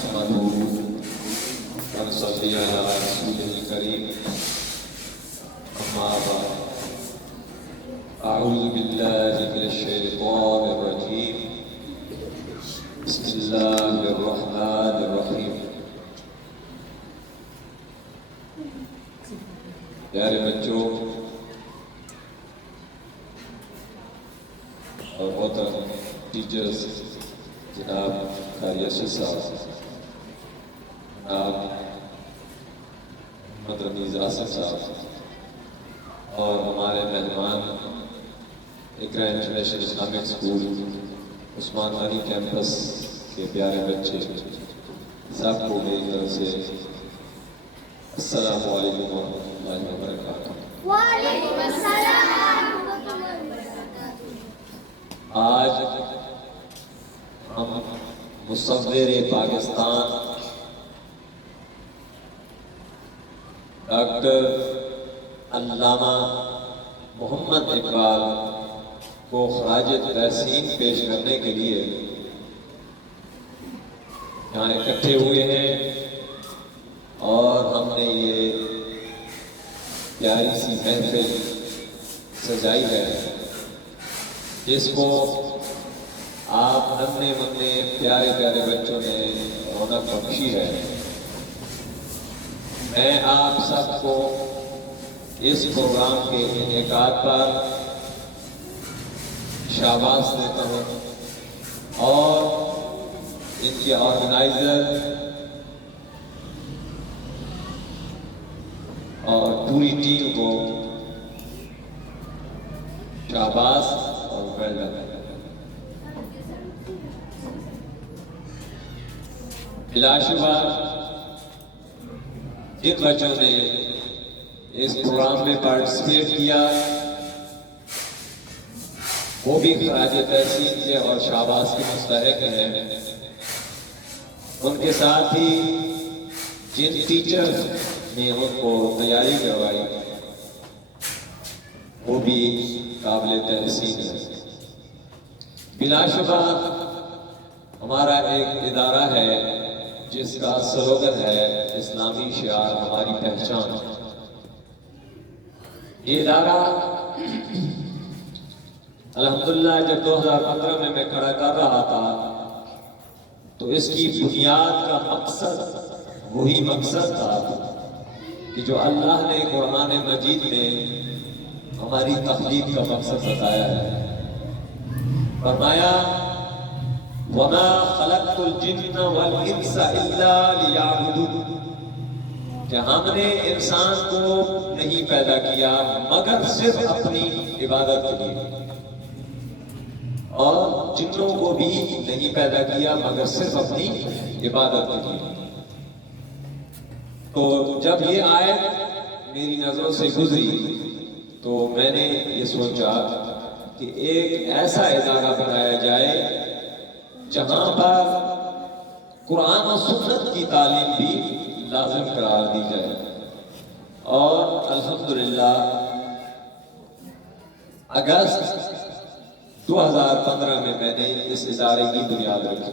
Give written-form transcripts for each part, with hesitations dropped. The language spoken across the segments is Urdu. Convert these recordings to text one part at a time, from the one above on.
نحمده ونصلي على رسوله الكريم أما بعد أعوذ بالله من الشيطان الرجيم بسم الله الرحمن الرحيم پیارے بچوں اور محترم ٹیچرز، جناب قاری اشرف صاحب، جناب محمد رمیز آصف صاحب اور ہمارے مہمان اقرا انٹرنیشنل اسلامک اسکول عثمان غنی کیمپس کے پیارے بچے، سب کو میری طرف سے السلام علیکم ورحمۃ اللہ وبرکاتہ۔ وعلیکم السلام ورحمۃ اللہ وبرکاتہ۔ آج ہم مصور پاکستان ڈاکٹر علامہ محمد اقبال کو خراج تحسین پیش کرنے کے لیے یہاں اکٹھے ہوئے ہیں، اور ہم نے یہ پیاری سی محفل سجائی ہے جس کو آپ ننھے منھے پیارے پیارے بچوں نے رونق بخشی ہے۔ میں آپ سب کو اس پروگرام کے انعقاد پر شاباش دیتا ہوں اور ان کے آرگنائزر اور پوری ٹیم کو شاباش اور ویل ڈن۔ بلا شبہ جن بچوں نے اس پروگرام میں پارٹیسپیٹ کیا وہ بھی خراج تحسین کے اور شاباش کے مستحق ہیں، ان کے ساتھ ہی جن ٹیچر نے ان کو تیاری کروائی وہ بھی قابل تحسین ہے۔ بلا شبہ ہمارا ایک ادارہ ہے جس کا سلوگن ہے اسلامی شعار ہماری پہچان۔ یہ ادارہ الحمدللہ جب 2015 میں کھڑا کر رہا تھا تو اس کی بنیاد کا مقصد وہی مقصد تھا کہ جو اللہ نے قرآن مجید میں ہماری تخلیق کا مقصد بتایا ہے۔ فرمایا وَمَا خَلَقْتُ الْجِنَّ وَالْإِنسَ إِلَّا لِيَعْبُدُونِ، کہ ہم نے انسان کو نہیں پیدا کیا مگر صرف اپنی عبادت کے لیے، اور جنوں کو بھی نہیں پیدا کیا مگر صرف اپنی عبادت کے لیے۔ تو جب یہ آیت میری نظروں سے گزری تو میں نے یہ سوچا کہ ایک ایسا ادارہ بنایا جائے جہاں پر قرآن و سنت کی تعلیم بھی لازم قرار دی جائے، اور الحمدللہ اگست 2015 میں نے اس ادارے کی بنیاد رکھی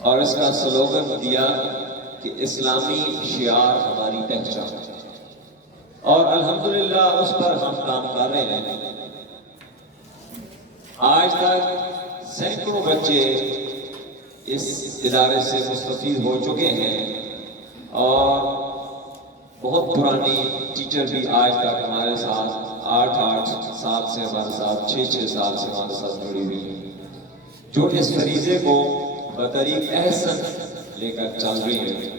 اور اس کا سلوگن دیا کہ اسلامی شعار ہماری پہچان، اور الحمدللہ اس پر ہم کام کر رہے ہیں۔ آج تک سینکڑوں بچے اس ادارے سے مستفید ہو چکے ہیں، اور بہت پرانی ٹیچر بھی آج تک ہمارے ساتھ 8 سال سے ہمارے ساتھ 6 سال سے ہمارے ساتھ جڑی ہوئی ہیں، جو اس فریضے کو بطریق احسن لے کر چل رہی ہیں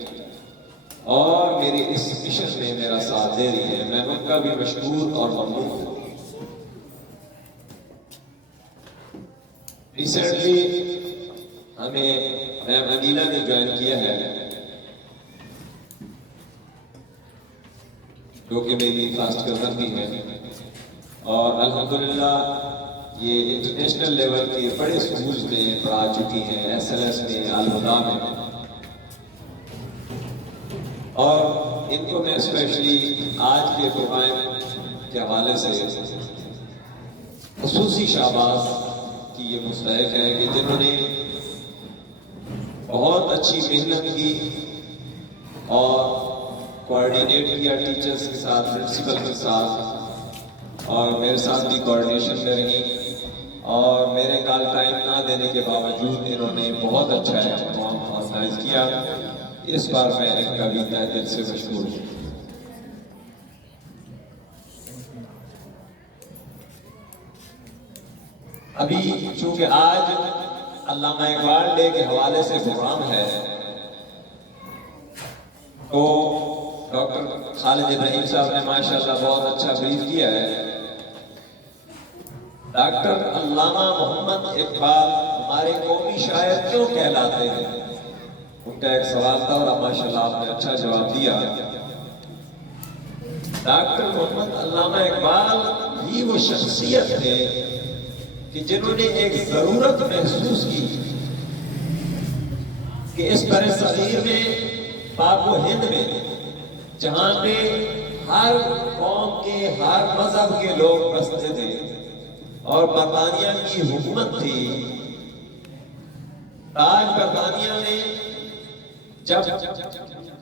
اور میرے اس مشن میں میرا ساتھ دے رہی ہے۔ میں ان کا بھی مشکور اور ممنون ہوں۔ ریسنٹلی ہمیں میم انیلا نے جوائن کیا ہے، جو کہ میری فاسٹ کزن بھی ہے، اور الحمدللہ یہ انٹرنیشنل لیول کے بڑے اسکولز میں پڑھا چکی ہیں، SLS میں، الہدا میں، اور ان کو میں اسپیشلی آج کے پروگرام کے حوالے سے خصوصی شاباش کی یہ مستحق ہے کہ جنہوں نے بہت اچھی محنت کی اور کوآرڈینیٹ کیا ٹیچرز کے ساتھ، پرنسپل کے ساتھ، اور میرے ساتھ بھی کوآرڈینیشن میں رہی، اور میرے کال ٹائم نہ دینے کے باوجود انہوں نے بہت اچھا اہتمام آرگنائز کیا۔ اس بار میں ان کا بھی تہ دل سے مشکور ہوں۔ ابھی چونکہ آج علامہ اقبال ڈے کے حوالے سے پروگرام ہے، تو ڈاکٹر خالد ابراہیم صاحب نے ماشاءاللہ بہت اچھا بریف کیا ہے۔ ڈاکٹر علامہ محمد اقبال ہمارے قومی شاعر کیوں کہلاتے ہیں؟ ان کا ایک سوال تھا اور ماشاءاللہ آپ نے اچھا جواب دیا۔ ڈاکٹر محمد علامہ اقبال ہی وہ شخصیت تھے کہ جنہوں نے ایک ضرورت محسوس کی کہ اس برِ صغیر میں، پاک و ہند میں، جہاں پہ ہر قوم کے، ہر مذہب کے لوگ بستے تھے اور برطانیہ کی حکومت تھی، تاج برطانیہ نے جب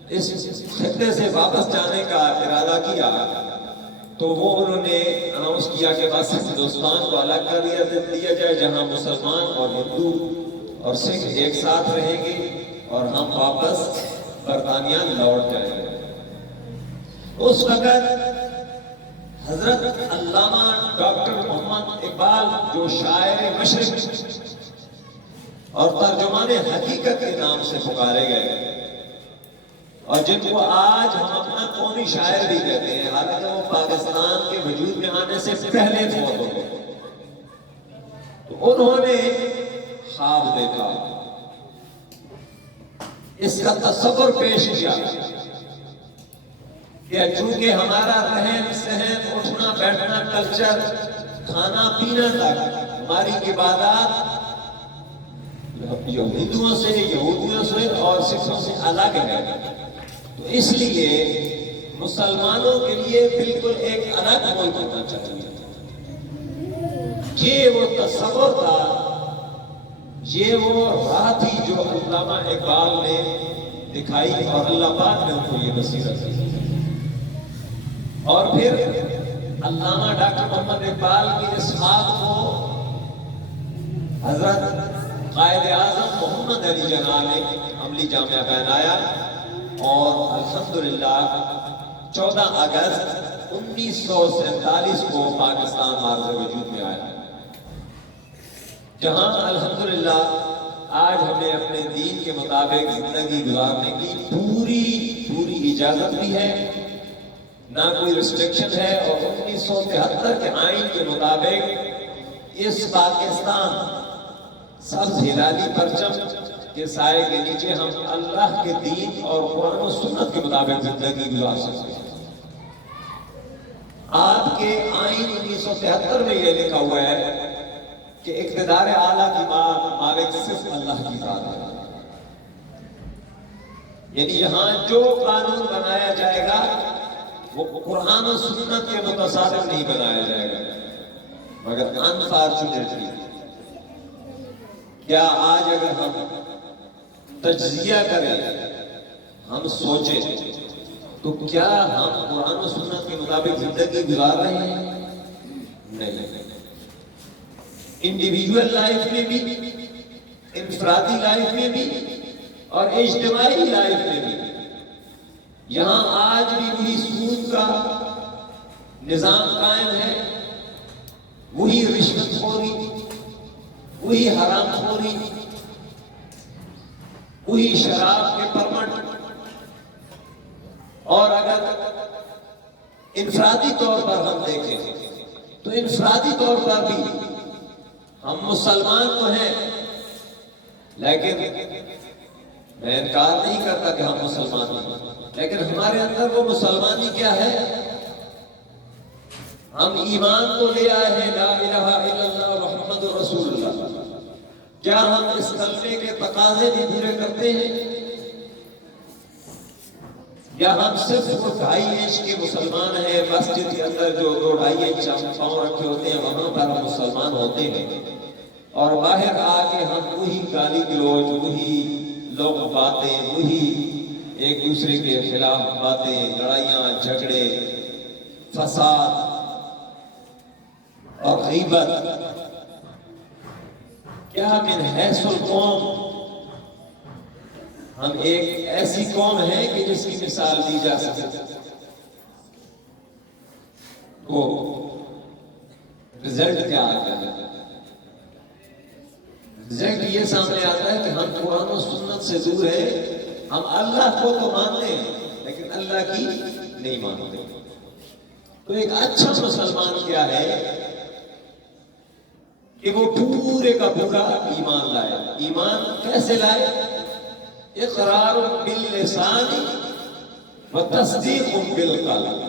اس خطے سے واپس جانے کا ارادہ کیا تو وہ انہوں نے اناؤنس کیا کہ بس ہندوستان کو الگ کر دیا جائے، جہاں مسلمان اور ہندو اور سکھ ایک ساتھ رہیں گے اور ہم واپس برطانیہ لوٹ جائیں گے۔ اس وقت حضرت علامہ ڈاکٹر محمد اقبال جو شاعر مشرق اور ترجمان حقیقت کے نام سے پکارے گئے، اور جن کو آج ہم اپنا قومی شاعر بھی کہتے ہیں، حالانکہ وہ پاکستان کے وجود میں آنے سے پہلے فوت ہو گئے، تو انہوں نے خواب دیکھا، اس کا تصور پیش کیا کہ چونکہ ہمارا رہن سہن، اٹھنا بیٹھنا، کلچر، کھانا پینا تک، ہماری عبادات ہندوؤں سے، یہودیوں سے اور سکھوں سے الگ ہے، تو اس لیے مسلمانوں کے لیے بالکل ایک الگ ملک ہونا چاہیے۔ یہ وہ تصور تھا، یہ وہ راہ تھی جو علامہ اقبال نے دکھائی اور اللہ پاک نے ان کو یہ بصیرت دی۔ اور پھر علامہ ڈاکٹر محمد اقبال کی اس خواب کو حضرت قائد اعظم محمد علی جناح نے عملی جامعہ پہنایا، اور الحمدللہ 14 اگست 1947 کو پاکستان مارز وجود میں آیا، جہاں الحمدللہ آج ہمیں اپنے دین کے مطابق زندگی گزارنے کی پوری اجازت بھی ہے، نہ کوئی ریسٹرکشن ہے، اور 1973 کے آئین کے مطابق اس پاکستان سبز ہلالی پرچم کے سائے کے نیچے ہم اللہ کے دین اور قرآن و سنت کے مطابق زندگی گزار سکتے ہیں۔ آپ کے آئین 1973 میں یہ لکھا ہوا ہے کہ اقتدار اعلیٰ کی مالک صرف اللہ کی ذات ہے، یعنی یہاں جو قانون بنایا جائے گا وہ قرآن و سنت کے متصادم نہیں بنایا جائے گا، مگر انفارچونیٹلی کیا آج اگر ہم تجزیہ کریں، ہم سوچیں، تو کیا ہم قرآن و سنت کے مطابق زندگی گزار رہے ہیں؟ نہیں۔ انڈیویجول لائف میں بھی، انفرادی لائف میں بھی، اور اجتماعی لائف میں بھی یہاں آج بھی وہی سود کا نظام قائم ہے، وہی رشوت خوری، وہی حرام خوری، وہی شراب کے پرمٹ۔ اور اگر انفرادی طور پر ہم دیکھیں تو انفرادی طور پر بھی ہم مسلمان تو ہیں، لیکن میں انکار نہیں کرتا کہ ہم مسلمان ہیں، لیکن ہمارے اندر وہ مسلمانی کیا ہے؟ ہم ایمان تو لے آئے ہیں لا الہ الا اللہ محمد رسول اللہ، کیا ہم اس کلمے کے تقاضے بھی پورے کرتے ہیں؟ یا ہم صرف وہ 2.5 انچ کے مسلمان ہیں، مسجد کے اندر جو 2-2.5 انچ ہم پاؤں رکھے ہوتے ہیں وہاں پر ہم مسلمان ہوتے ہیں، اور باہر آ کے ہم وہی گالی گلوچ، وہی لوگ باتیں وہی ایک دوسرے کے خلاف باتیں، لڑائیاں، جھگڑے، فساد اور غیبت. کیا من حیث القوم ہم ایک ایسی قوم ہے کہ جس کی مثال دی جا سکے. تو رزلٹ کیا آتا ہے؟ رزلٹ یہ سامنے آتا ہے کہ ہم قرآن و سنت سے دور ہیں. ہم اللہ کو تو مانتے ہیں لیکن اللہ کی نہیں مانتے. تو ایک اچھا مسلمان کیا ہے کہ وہ پورے کا پورا ایمان لائے. ایمان کیسے لائے؟ اقرار باللسان و تصدیق بالقلب،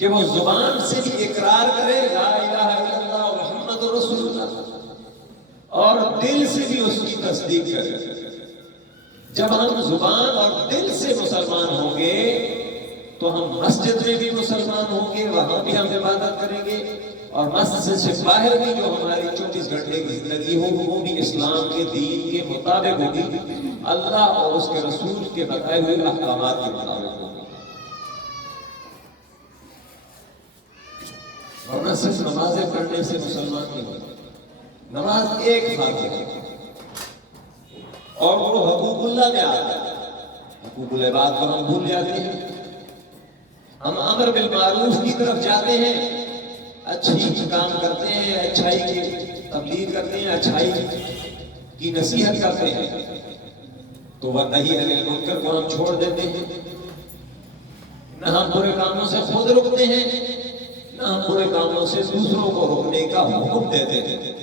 کہ وہ زبان سے بھی اقرار کرے لا الہ الا اللہ محمد رسول اللہ، اور دل سے بھی اس کی تصدیق کرے. جب ہم زبان اور دل سے مسلمان ہوں گے تو ہم مسجد میں بھی مسلمان ہوں گے، وہاں بھی ہم عبادت کریں گے، اور مسجد سے باہر بھی جو ہماری 24 گھنٹے کی زندگی ہوگی وہ بھی اسلام کے دین کے مطابق ہوگی، اللہ اور اس کے رسول کے بتائے ہوئے احکامات کے مطابق ہوگی. ورنہ صرف نمازیں پڑھنے سے مسلمان نہیں ہوتے. نماز ایک فرض ہے اور وہ حقوق اللہ میں آتا ہے. حقوق العباد کو ہم بھول جاتے ہیں. ہم امر بالمعروف کی طرف جاتے ہیں، اچھی کام کرتے ہیں، اچھائی کی تبلیغ کرتے ہیں، اچھائی کی نصیحت کرتے ہیں، تو وہ نہی عن المنکر کو ہم چھوڑ دیتے ہیں. نہ ہم برے کاموں سے خود رکتے ہیں، نہ ہم برے کاموں سے دوسروں کو روکنے کا حکم دیتے ہیں.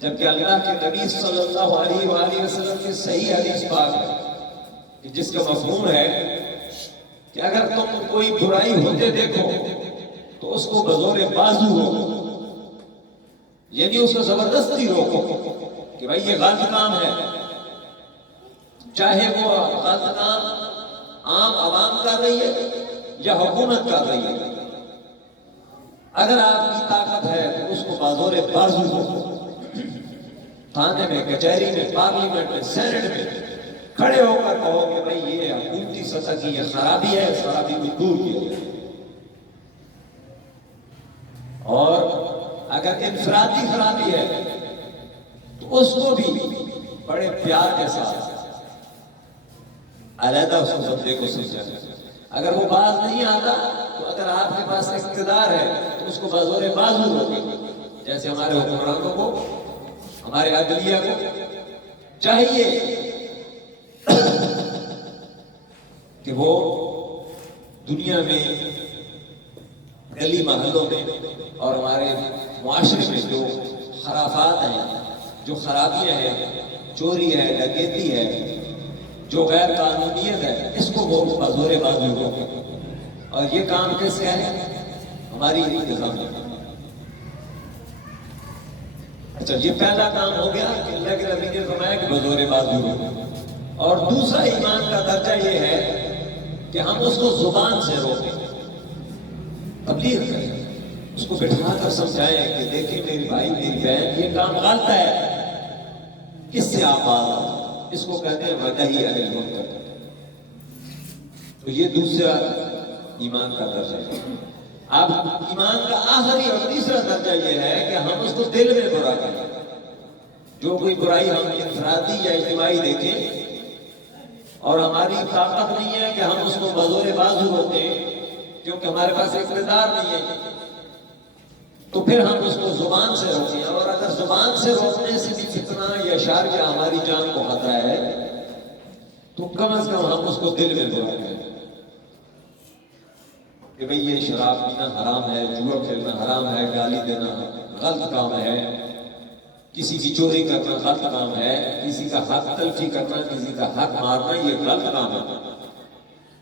جبکہ اللہ کے نبی صلی اللہ علیہ وآلہ وسلم کی صحیح حدیث پاک ہے کہ جس کا مفہوم ہے کہ اگر تم کوئی برائی ہوتے دیکھو تو اس کو بزور بازو روکو، یعنی اس کو زبردستی روکو کہ بھائی یہ غلط کام ہے، چاہے وہ غلط کام عام عوام کر رہی ہے یا حکومت کر رہی ہے. اگر آپ کی طاقت ہے تو اس کو بازور بازو روکو. تھانے میں، کچہری میں، پارلیمنٹ میں، سینٹ میں کھڑے ہو کر کہو کہ بھائی یہ حکومتی سطح کی یہ خرابی ہے، اس خرابی کو دور کیا جائے. اور اگر انفرادی خرابی ہے تو اس کو بھی بڑے پیار کے ساتھ علیحدہ اس کو بندے کو سمجھائیں. اگر وہ باز نہیں آتا تو اگر آپ کے پاس اقتدار ہے تو اس کو بازور بازو روکیں. جیسے ہمارے حکمرانوں کو، ہمارے عدلیہ کو چاہیے کہ وہ دنیا میں گلی محلوں میں اور ہمارے معاشرے میں جو خرافات ہیں، جو خرابیاں ہیں، چوری ہے، ڈکیتی ہے، جو غیر قانونیت ہے، اس کو وہ بازور بازو روکیں. اور یہ کام کس کا ہے؟ ہماری انتظامیہ. اچھا، یہ پہلا کام ہو گیا کہ اللہ کے نبی نے فرمایا کہ بزور بازو روکیں. اور دوسرا ایمان کا درجہ یہ ہے کہ ہم اس کو زبان سے روکیں، تبلیغ کریں، اس کو بٹھا کر سمجھائیں کہ دیکھیں میری بھائی، میری بہن، یہ کام غلط ہے، اس سے آپ باز آؤ. اس کو کہتے ہیں ونہی عن المنکر. تو یہ دوسرا ایمان کا درجہ ہے. اب ایمان کا آخری اور تیسرا درجہ یہ ہے کہ ہم اس کو دل میں برا کریں. جو کوئی برائی ہم انفرادی یا اجتماعی دیکھیں اور ہماری طاقت نہیں ہے کہ ہم اس کو بزور بازو روکیں کیونکہ ہمارے پاس اقتدار نہیں ہے، تو پھر ہم اس کو زبان سے روکیں. اور اگر زبان سے روکنے سے بھی فتنہ یا شاریہ ہماری جان کو خطرہ ہے تو کم از کم ہم اس کو دل میں برا کریں کہ بھئی یہ شراب پینا حرام ہے، جوا کھیلنا حرام ہے، گالی دینا غلط کام ہے، کسی کی چوری کرنا غلط کام ہے، کسی کا حق تلفی کرنا، کسی کا حق مارنا یہ غلط کام ہے.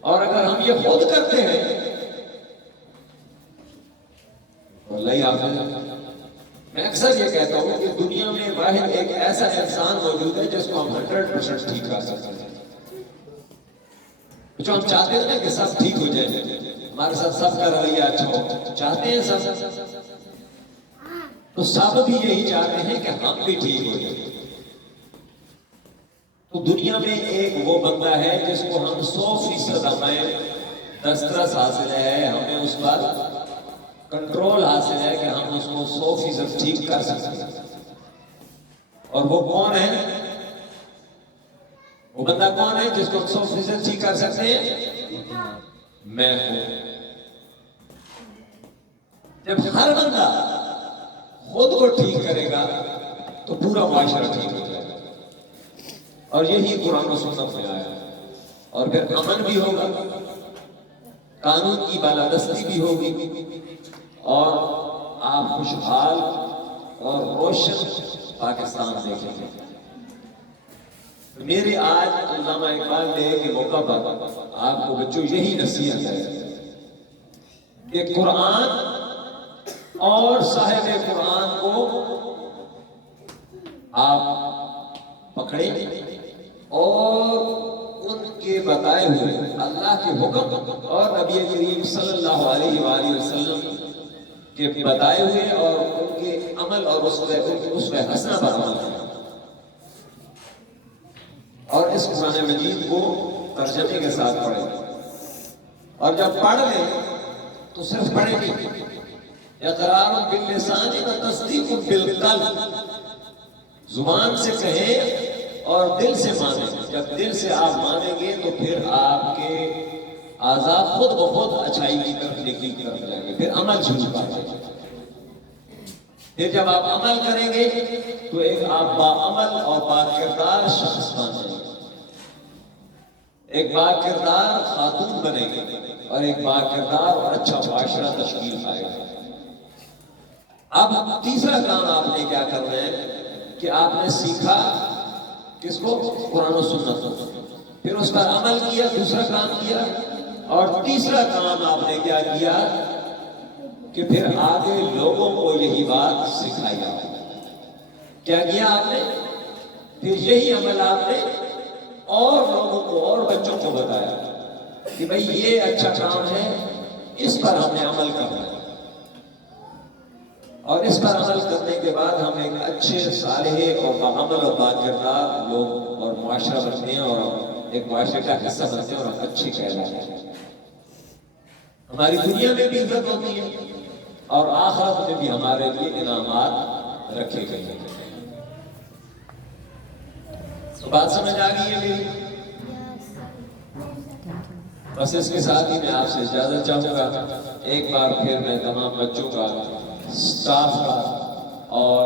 اور اگر ہم یہ خود کرتے ہیں اللہ حافظ. میں اکثر یہ کہتا ہوں کہ دنیا میں واحد ایک ایسا انسان موجود ہے جس کو ہم 100% ٹھیک کر سکتے ہیں. جو ہم چاہتے ہیں نا کہ سب ٹھیک ہو جائے، ہمارے ساتھ سب کا رویہ اچھا ہو، چاہتے ہیں سب، تو سب بھی یہی چاہتے ہیں کہ ہم بھی ٹھیک ہو جائیں. دنیا میں ایک وہ بندہ ہے جس کو ہم 100% ہمیں دسترس حاصل ہے، ہمیں اس پر کنٹرول حاصل ہے کہ ہم اس کو 100% ٹھیک کر سکتے ہیں. اور وہ کون ہے؟ وہ بندہ کون ہے جس کو 100% ٹھیک کر سکتے ہیں؟ میں ہوں. جب ہر بندہ خود کو ٹھیک کرے گا تو پورا معاشرہ ٹھیک ہو جائے گا. اور یہی قرآن و سنت میں آیا. اور پھر امن بھی ہوگا، قانون کی بالادستی بھی ہوگی، اور آپ خوشحال اور روشن پاکستان دیکھیں گے. میرے آج علامہ اقبال ڈے کے موقع پر آپ کو بچوں یہی نصیحت ہے کہ قرآن اور صاحب قرآن کو آپ پکڑیں اور ان کے بتائے ہوئے اللہ کے حکم اور نبی کریم صلی اللہ علیہ وآلہ وسلم کے بتائے ہوئے اور ان کے عمل اور اسوہ حسنہ پر عمل کریں، اور اس قرآن مجید کو ترجمے کے ساتھ پڑھیں. اور جب پڑھ لیں تو صرف پڑھیں نہیں، اقرار باللسان و تصدیق بالقلب، زبان سے کہیں اور دل سے مانیں. جب دل سے آپ مانیں گے تو پھر آپ کے اعضاء خود بخود اچھائی کی طرف نیکی کی طرف جائیں گے، پھر عمل شروع کر دیں گے. پھر جب آپ عمل کریں گے تو ایک آپ باعمل اور باکردار شخص بن جائیں گے، ایک باکردار خاتون بنے گے، اور ایک باکردار اور اچھا معاشرہ تشکیل پائے گا. اب تیسرا کام آپ نے کیا کرنا ہے کہ آپ نے سیکھا کس کو؟ قرآن و سنت کو. پھر اس پر عمل کیا، دوسرا کام کیا، اور تیسرا کام آپ نے کیا کیا کہ پھر آگے لوگوں کو یہی بات سکھائی. کیا کیا آپ نے؟ پھر یہی عمل آپ نے اور لوگوں کو اور بچوں کو بتایا کہ بھئی یہ اچھا کام ہے، اس پر ہم نے عمل کرنا ہے. اور اس پر عمل کرنے کے بعد ہم ایک اچھے صالح اور باعمل اور باکردار لوگ اور معاشرہ بنتے ہیں، اور ہم ایک معاشرے کا حصہ بنتے ہیں، اور ہم اچھے کہلاتے ہیں. ہماری دنیا میں بھی عزت ہوتی ہے اور آخرت میں بھی ہمارے لیے انعامات رکھے گئے ہیں. تو بات سمجھ آ گئی ہے میری؟ بس اس کے ساتھ ہی میں آپ سے اجازت چاہوں گا. ایک بار پھر میں تمام بچوں کا، اسٹاف کا اور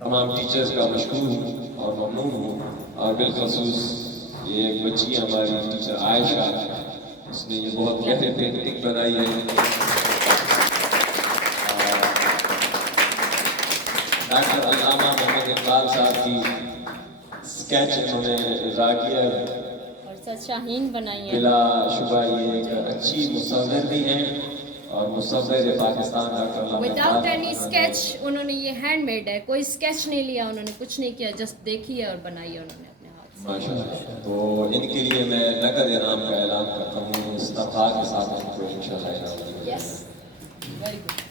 تمام ٹیچرز کا مشکور ہوں اور ممنون ہوں. اور بالخصوص یہ ایک بچی ہماری ٹیچر عائشہ، اس نے یہ بہت گہرے پینٹنگ بنائی ہے. ڈاکٹر علامہ محمد اقبال صاحب کی اسکیچ انہوں نے اجرا کیا ہے، اور سچ شاہین بنائی ہے. بلا شبہ یہ ایک اچھی مصور بھی ہیں اور مصور پاکستان ڈاکٹر علامہ وداؤٹ اینی اسکیچ انہوں نے یہ ہینڈ میڈ ہے، کوئی اسکیچ نہیں لیا انہوں نے، کچھ نہیں کیا، جسٹ دیکھی ہے اور بنائی ہے انہوں نے اپنے ہاتھ سے. ماشاء اللہ. تو ان کے لیے میں نقد انعام کا اعلان کرتا ہوں، اس تنخواہ کے ساتھ ان کو انشاءاللہ انعام دیں گے. یس، ویری گڈ.